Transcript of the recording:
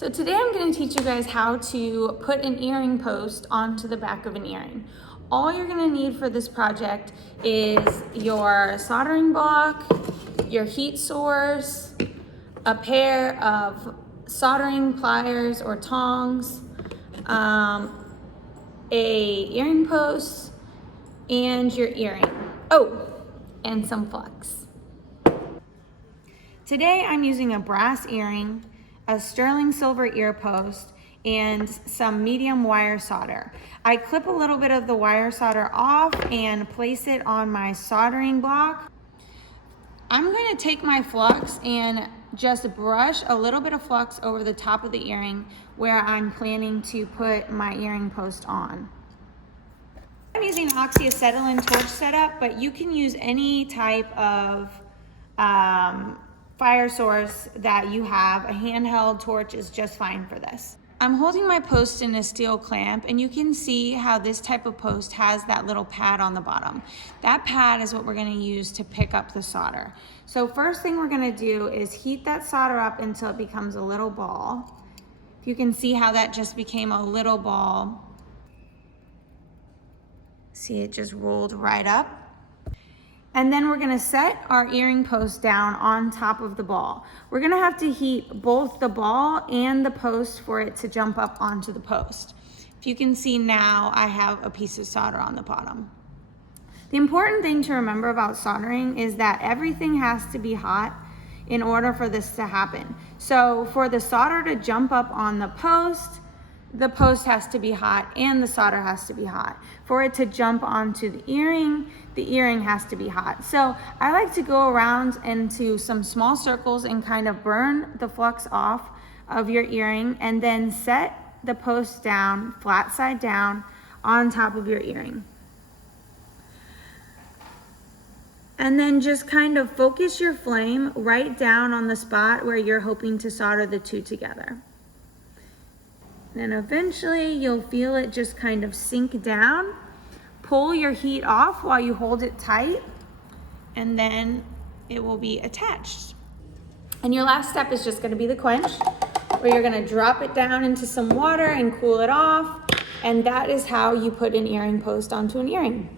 So today I'm going to teach you guys how to put an earring post onto the back of an earring. All you're going to need for this project is your soldering block, your heat source, a pair of soldering pliers or tongs, a earring post, and your earring. Oh, and some flux. Today I'm using a brass earring, a sterling silver ear post, and some medium wire solder. I clip a little bit of the wire solder off and place it on my soldering block. I'm going to take my flux and just brush a little bit of flux over the top of the earring where I'm planning to put my earring post on. I'm using an oxyacetylene torch setup, but you can use any type of fire source that you have. A handheld torch is just fine for this. I'm holding my post in a steel clamp, and you can see how this type of post has that little pad on the bottom. That pad is what we're going to use to pick up the solder. So first thing we're going to do is heat that solder up until it becomes a little ball. If you can see how that just became a little ball. See, it just rolled right up. And then we're gonna set our earring post down on top of the ball. We're gonna have to heat both the ball and the post for it to jump up onto the post. If you can see now, I have a piece of solder on the bottom. The important thing to remember about soldering is that everything has to be hot in order for this to happen. So for the solder to jump up on the post has to be hot and the solder has to be hot. For it to jump onto the earring has to be hot. So I like to go around into some small circles and kind of burn the flux off of your earring and then set the post down, flat side down, on top of your earring. And then just kind of focus your flame right down on the spot where you're hoping to solder the two together. And eventually you'll feel it just kind of sink down. Pull your heat off while you hold it tight, and then it will be attached. And your last step is just going to be the quench, where you're going to drop it down into some water and cool it off. And that is how you put an earring post onto an earring.